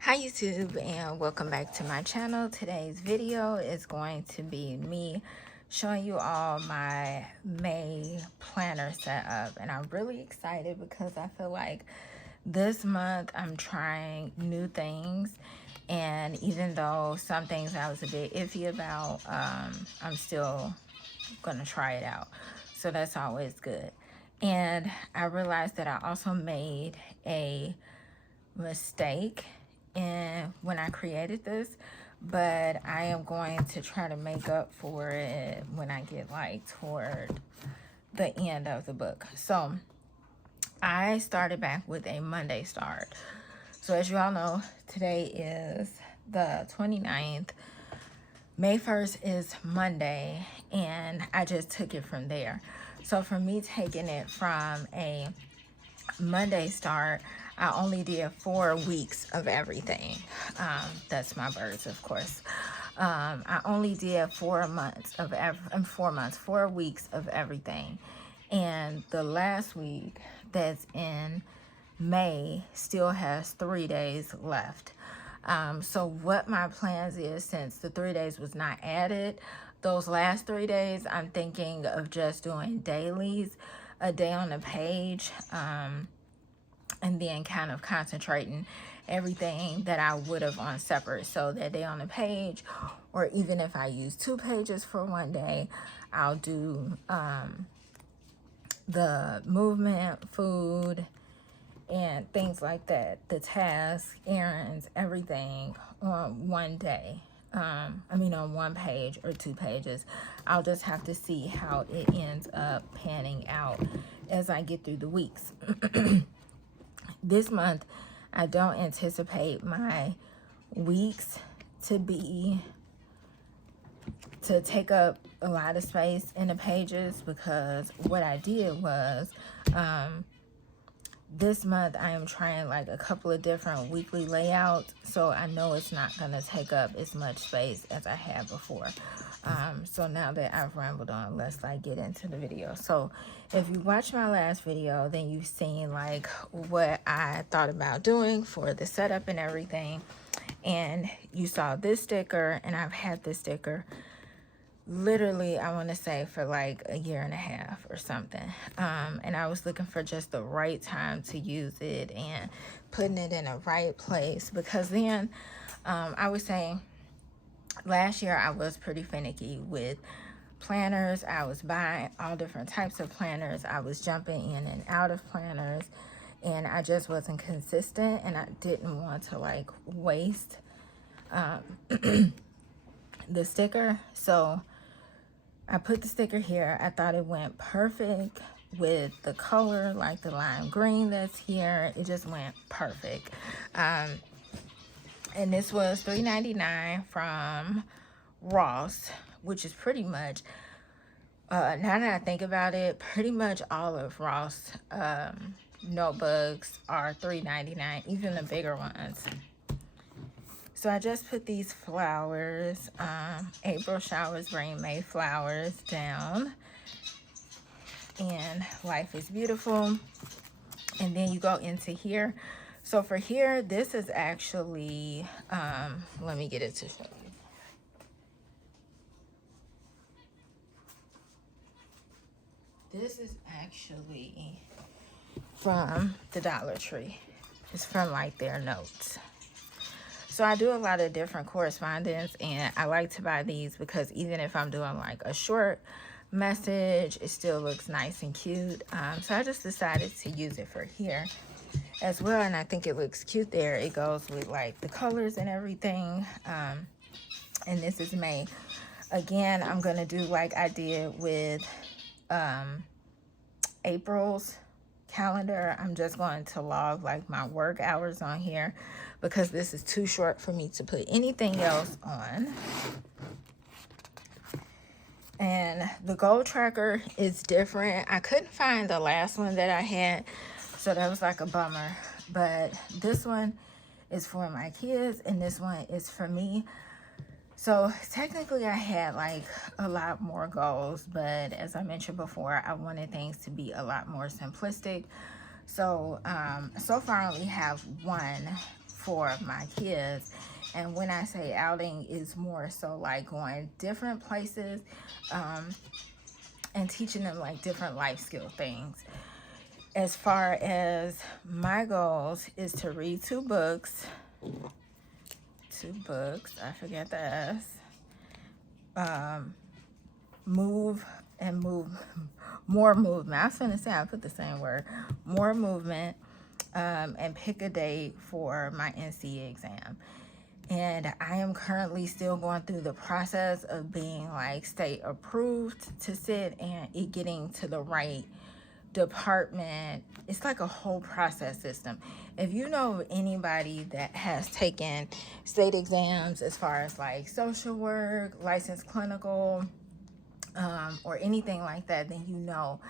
Hi YouTube, and welcome back to my channel. Today's video is going to be me showing you all my May planner setup, and I'm really excited because I feel like this month I'm trying new things, and even though some things I was a bit iffy about, I'm still gonna try it out, so that's always good. And I realized that I also made a mistake in when I created this, but I am going to try to make up for it when I get like toward the end of the book. So I started back with a Monday start. So as you all know, today is the 29th. May 1st is Monday, and I just took it from there. So for me taking it from a Monday start, I only did 4 weeks of everything. That's my birds, of course. I only did 4 months of 4 weeks of everything. And the last week that's in May still has 3 days left. So what my plans is, since the 3 days was not added, those last 3 days, I'm thinking of just doing dailies, a day on the page, and then kind of concentrating everything that I would have on separate. So that day on the page, or even if I use 2 pages for one day, I'll do the movement, food, and things like that, the tasks, errands, everything on one day. On one page or 2 pages. I'll just have to see how it ends up panning out as I get through the weeks. This month, I don't anticipate my weeks to take up a lot of space in the pages, because what I did was, this month I am trying like a couple of different weekly layouts, so I know it's not going to take up as much space as I had before. So now that I've rambled on, let's like get into the video. So if you watched my last video, then you've seen like what I thought about doing for the setup and everything. And you saw this sticker, and I've had this sticker literally, I want to say, for like a year and a half or something. And I was looking for just the right time to use it and putting it in a right place, because then I was saying last year I was pretty finicky with planners. I was buying all different types of planners. I was jumping in and out of planners, and I just wasn't consistent, and I didn't want to like waste the sticker. So I put the sticker here. I thought it went perfect with the color, like the lime green that's here. It just went perfect. And this was $3.99 from Ross, which is pretty much, now that I think about it, pretty much all of Ross notebooks are $3.99, even the bigger ones. So I just put these flowers, April showers bring May flowers, down. And life is beautiful. And then you go into here. So for here, this is actually, let me get it to show you. This is actually from the Dollar Tree. It's from like their notes. So I do a lot of different correspondence, and I like to buy these because even if I'm doing like a short message, it still looks nice and cute. So I just decided to use it for here as well, and I think it looks cute there. It goes with like the colors and everything. And this is May. Again, I'm gonna do like I did with April's calendar. I'm just going to log like my work hours on here, because this is too short for me to put anything else on. And the goal tracker is different. I couldn't find the last one that I had, so that was like a bummer. But this one is for my kids, and this one is for me. So technically I had like a lot more goals, but as I mentioned before, I wanted things to be a lot more simplistic. So so far I only have one for my kids. And when I say outing, it's more so like going different places, and teaching them like different life skill things. As far as my goals is to read two books, I forget the S, move and move, more movement. I was going to say, I put the same word, more movement, and pick a date for my NC exam. And I am currently still going through the process of being like state approved to sit, and it getting to the right department. It's like a whole process system. If you know anybody that has taken state exams as far as like social work, licensed clinical, or anything like that, then you know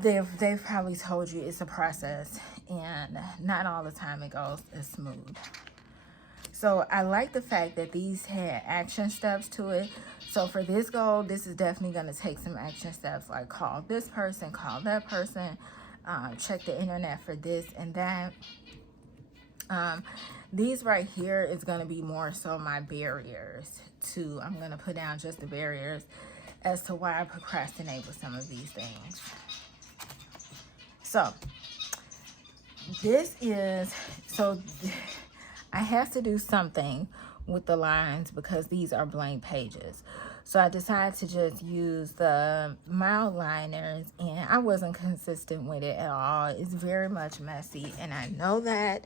they've probably told you it's a process, and not all the time it goes as smooth. So I like the fact that these had action steps to it. So for this goal, this is definitely going to take some action steps, like call this person, call that person, check the internet for this and that. These right here is going to be more so my barriers to, I'm going to put down just the barriers as to why I procrastinate with some of these things. So I have to do something with the lines because these are blank pages. So I decided to just use the mild liners, and I wasn't consistent with it at all. It's very much messy, and I know that.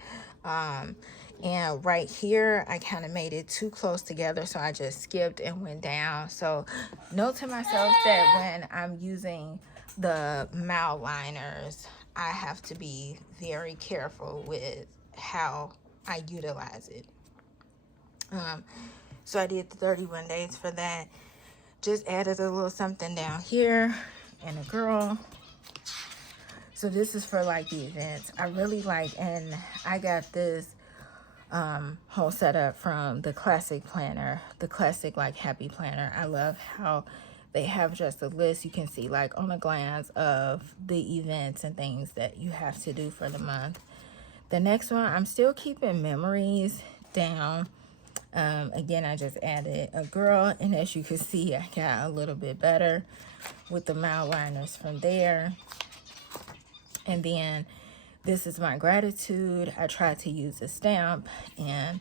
And right here, I kind of made it too close together, so I just skipped and went down. So note to myself that when I'm using the mild liners, I have to be very careful with how I utilize it. So I did the 31 days for that. Just added a little something down here and a girl. So this is for like the events. I really like, and I got this whole setup from the classic planner, the classic like happy planner. I love how they have just a list. You can see like on a glance of the events and things that you have to do for the month. The next one, I'm still keeping memories down. Again, I just added a girl, and as you can see, I got a little bit better with the mild liners from there. And then this is my gratitude. I tried to use a stamp, and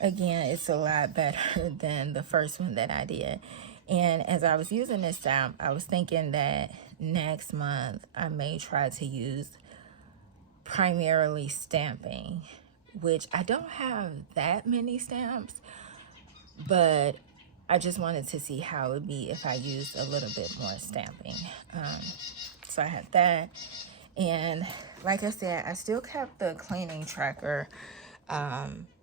again, it's a lot better than the first one that I did. And as I was using this stamp, I was thinking that next month I may try to use primarily stamping, which I don't have that many stamps, but I just wanted to see how it would be if I used a little bit more stamping. So I have that. And like I said, I still kept the cleaning tracker.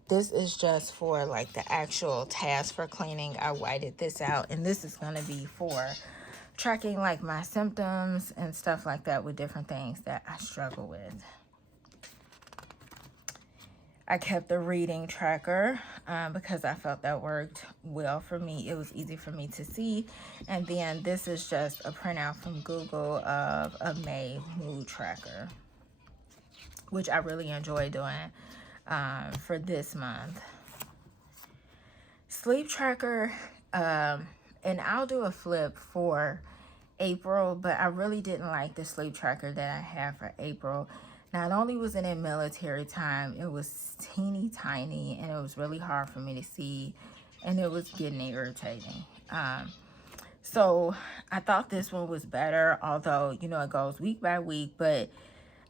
This is just for like the actual task for cleaning. I whited this out, and this is going to be for tracking like my symptoms and stuff like that with different things that I struggle with. I kept the reading tracker because I felt that worked well for me. It was easy for me to see. And then this is just a printout from Google of a May mood tracker, which I really enjoy doing for this month. Sleep tracker, and I'll do a flip for April, but I really didn't like the sleep tracker that I have for April. Not only was it in military time, it was teeny tiny, and it was really hard for me to see, and it was getting irritating. So I thought this one was better, although, you know, it goes week by week, but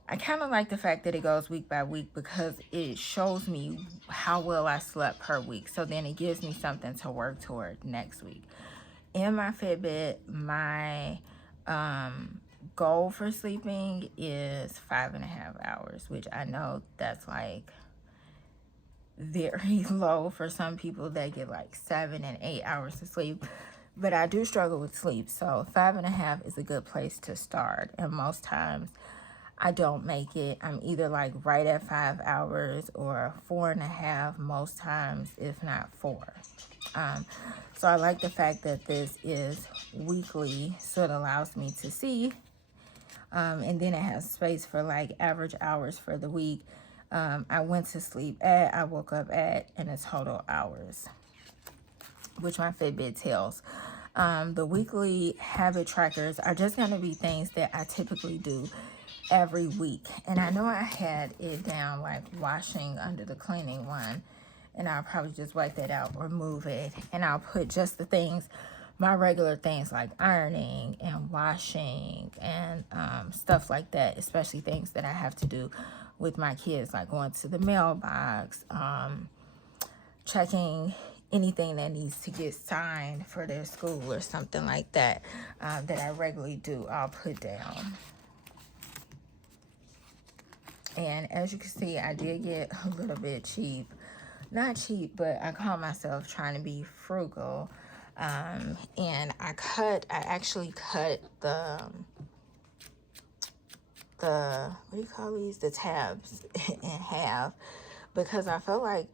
I kind of like the fact that it goes week by week because it shows me how well I slept per week. So then it gives me something to work toward next week. In my Fitbit, my goal for sleeping is 5.5 hours, which I know that's like very low for some people that get like 7 and 8 hours of sleep, but I do struggle with sleep, so 5.5 is a good place to start. And most times I don't make it. I'm either like right at 5 hours or 4.5 most times, if not 4. So I like the fact that this is weekly, so it allows me to see. And then it has space for like average hours for the week. I went to sleep at, I woke up at, and the total hours, which my Fitbit tells. The weekly habit trackers are just going to be things that I typically do every week. And I know I had it down like washing under the cleaning one, and I'll probably just wipe that out or move it. And I'll put just the things, my regular things like ironing and washing and stuff like that, especially things that I have to do with my kids, like going to the mailbox, checking anything that needs to get signed for their school or something like that, that I regularly do, I'll put down. And as you can see, I did get a little bit cheap. Not cheap, but I call myself trying to be frugal. And I actually cut the what do you call these? The tabs in half, because I felt like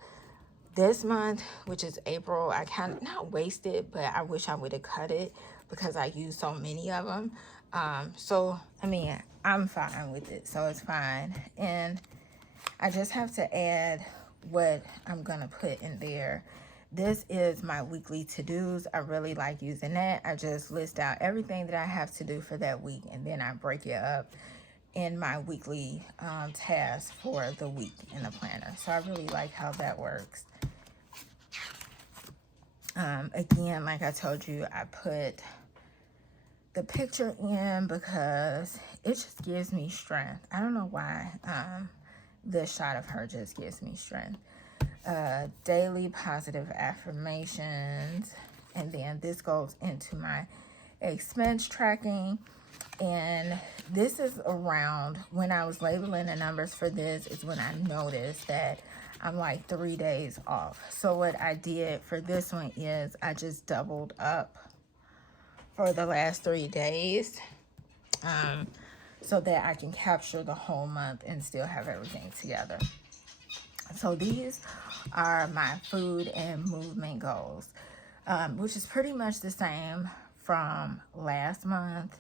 this month, which is April, I kind of not wasted, but I wish I would have cut it because I used so many of them. So, I mean, I'm fine with it, so it's fine. And I just have to add what I'm going to put in there. This is my weekly to-dos. I really like using that. I just list out everything that I have to do for that week, and then I break it up in my weekly tasks for the week in the planner. So I really like how that works. Again, like I told you, I put the picture in because it just gives me strength. I don't know why this shot of her just gives me strength. Daily positive affirmations, and then this goes into my expense tracking. And this is around when I was labeling the numbers for this is when I noticed that I'm like 3 days off. So what I did for this one is I just doubled up for the last 3 days, so that I can capture the whole month and still have everything together. So these are my food and movement goals, which is pretty much the same from last month.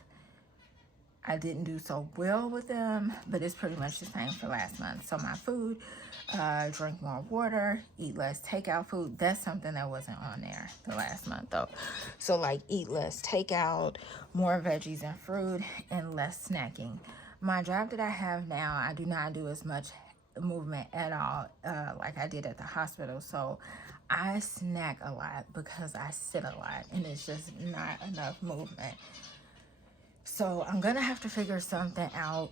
I didn't do so well with them, but it's pretty much the same for last month. So my food, drink more water, eat less takeout food. That's something that wasn't on there the last month though. So like eat less takeout, more veggies and fruit, and less snacking. My job that I have now, I do not do as much movement at all like I did at the hospital. So I snack a lot because I sit a lot, and it's just not enough movement. So I'm going to have to figure something out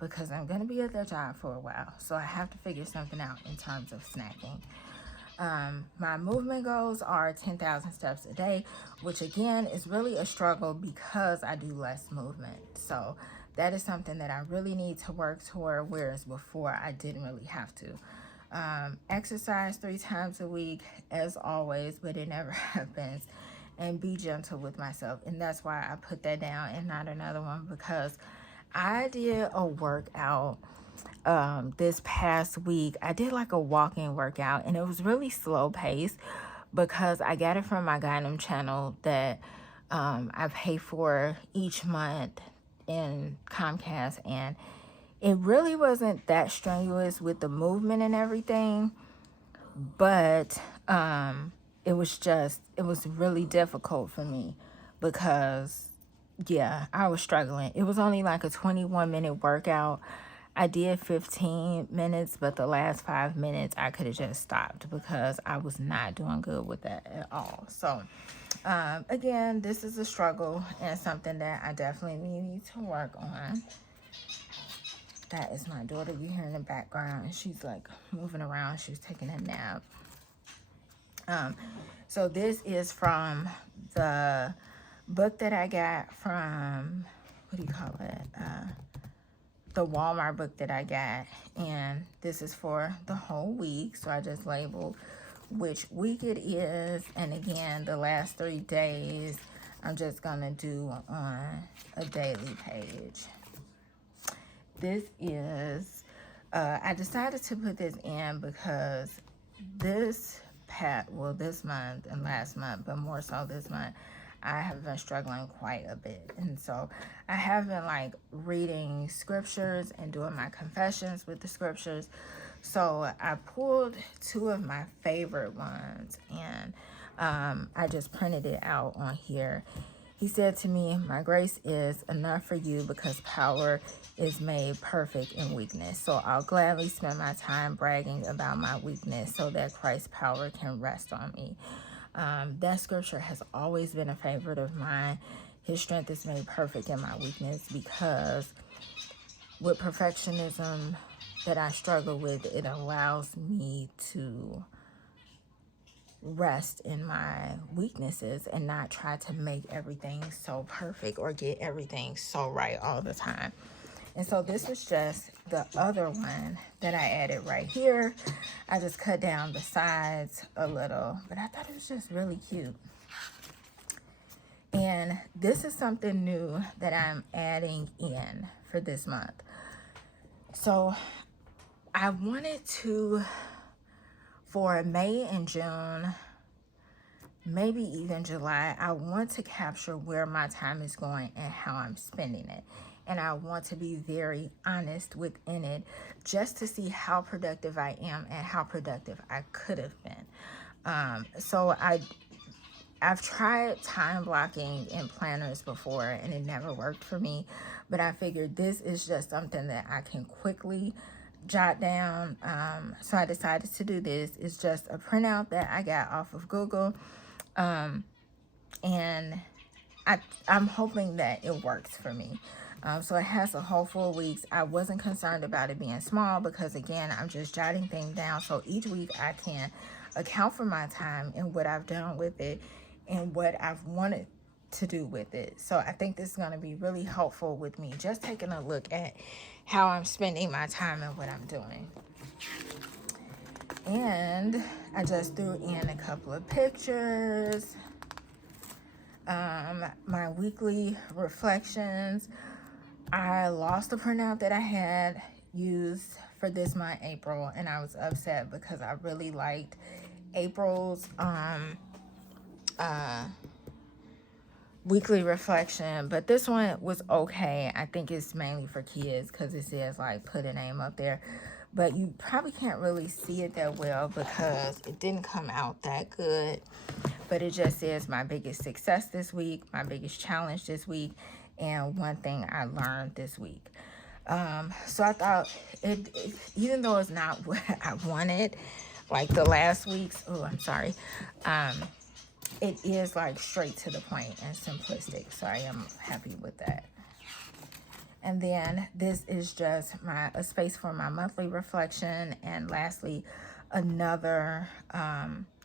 because I'm going to be at that job for a while. So I have to figure something out in terms of snacking. My movement goals are 10,000 steps a day, which again is really a struggle because I do less movement. So that is something that I really need to work toward, whereas before I didn't really have to. Exercise 3 times a week as always, but it never happens. And be gentle with myself, and that's why I put that down and not another one, because I did a workout this past week. I did like a walking workout, and it was really slow paced because I got it from my Gynam channel that I pay for each month in Comcast, and it really wasn't that strenuous with the movement and everything, but it was really difficult for me because, yeah, I was struggling. It was only like a 21-minute workout. I did 15 minutes, but the last 5 minutes I could have just stopped because I was not doing good with that at all. So, again, this is a struggle and something that I definitely need to work on. That is my daughter you hear in the background. She's like moving around. She's taking a nap. So this is from the book that I got from, what do you call it? The Walmart book that I got. And this is for the whole week. So I just labeled which week it is. And again, the last 3 days, I'm just going to do on a daily page. This is, I decided to put this in because this month and last month, but more so this month, I have been struggling quite a bit. And so I have been like reading scriptures and doing my confessions with the scriptures. So I pulled two of my favorite ones, and I just printed it out on here. He said to me, "My grace is enough for you because power is made perfect in weakness. So I'll gladly spend my time bragging about my weakness so that Christ's power can rest on me." That scripture has always been a favorite of mine. His strength is made perfect in my weakness, because with perfectionism that I struggle with, it allows me to rest in my weaknesses and not try to make everything so perfect or get everything so right all the time. And so this is just the other one that I added right here. I just cut down the sides a little, but I thought it was just really cute. And this is something new that I'm adding in for this month. So I wanted to, for May and June, maybe even July, I want to capture where my time is going and how I'm spending it. And I want to be very honest within it, just to see how productive I am and how productive I could have been. So I've tried time blocking in planners before, and it never worked for me. But I figured this is just something that I can quickly jot down. So I decided to do this. It's just a printout that I got off of Google. And I'm hoping that it works for me. So it has a whole full weeks. I wasn't concerned about it being small because, again, I'm just jotting things down. So each week I can account for my time and what I've done with it and what I've wanted to do with it. So I think this is going to be really helpful with me just taking a look at how I'm spending my time and what I'm doing. And I just threw in a couple of pictures. My weekly reflections. I lost the printout that I had used for this month, April, and I was upset because I really liked April's weekly reflection, but this one was okay. I think it's mainly for kids because it says like put a name up there, but you probably can't really see it that well because it didn't come out that good. But it just says my biggest success this week, my biggest challenge this week, and one thing I learned this week. So I thought it, even though it's not what I wanted, like the last week's, it is like straight to the point and simplistic. So I am happy with that. And then this is just a space for my monthly reflection. And lastly, another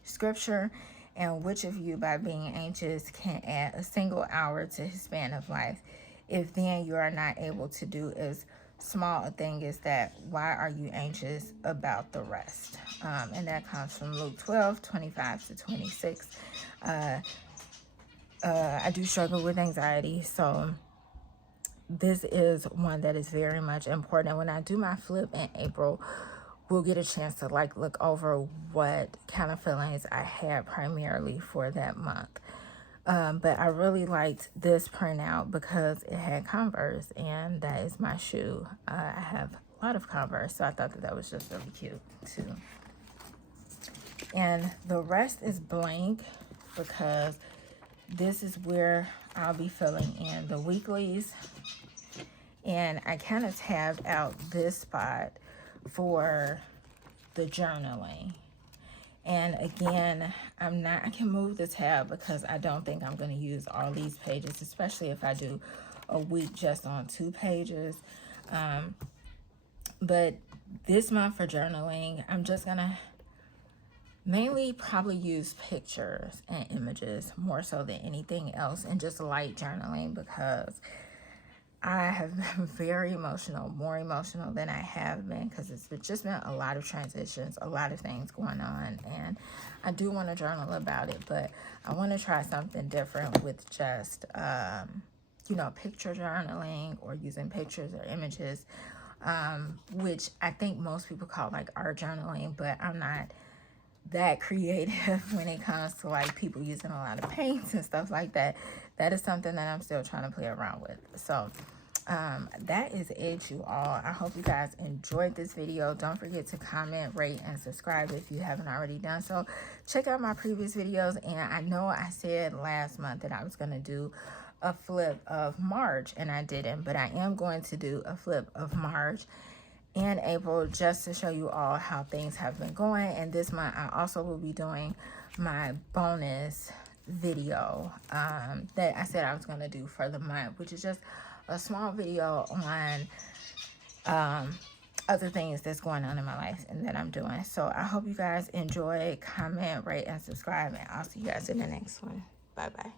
scripture. And which of you, by being anxious, can add a single hour to his span of life? If then you are not able to do as small a thing as that, why are you anxious about the rest? And that comes from Luke 12:25-26. I do struggle with anxiety, so this is one that is very much important. When I do my flip in April, we'll get a chance to like look over what kind of feelings I had primarily for that month. But I really liked this printout because it had Converse, and that is my shoe. I have a lot of Converse, so I thought that was just really cute too. And the rest is blank because this is where I'll be filling in the weeklies. And I kind of tabbed out this spot for the journaling. And again, I can move the tab because I don't think I'm going to use all these pages, especially if I do a week just on 2 pages. But this month for journaling, I'm just going to mainly probably use pictures and images more so than anything else, and just light journaling because I have been very emotional, more emotional than I have been, because it's just been a lot of transitions, a lot of things going on, and I do want to journal about it, but I want to try something different with just, picture journaling or using pictures or images, which I think most people call like art journaling, but I'm not that creative when it comes to like people using a lot of paints and stuff like that. That is something that I'm still trying to play around with. So that is it, you all. I hope you guys enjoyed this video. Don't forget to comment, rate, and subscribe if you haven't already done so. Check out my previous videos. And I know I said last month that I was going to do a flip of March, and I didn't, but I am going to do a flip of March and April just to show you all how things have been going. And this month I also will be doing my bonus video that I said I was going to do for the month, which is just a small video on other things that's going on in my life and that I'm doing. So I hope you guys enjoy. Comment, rate, and subscribe, and I'll see you guys in the next one. Bye bye.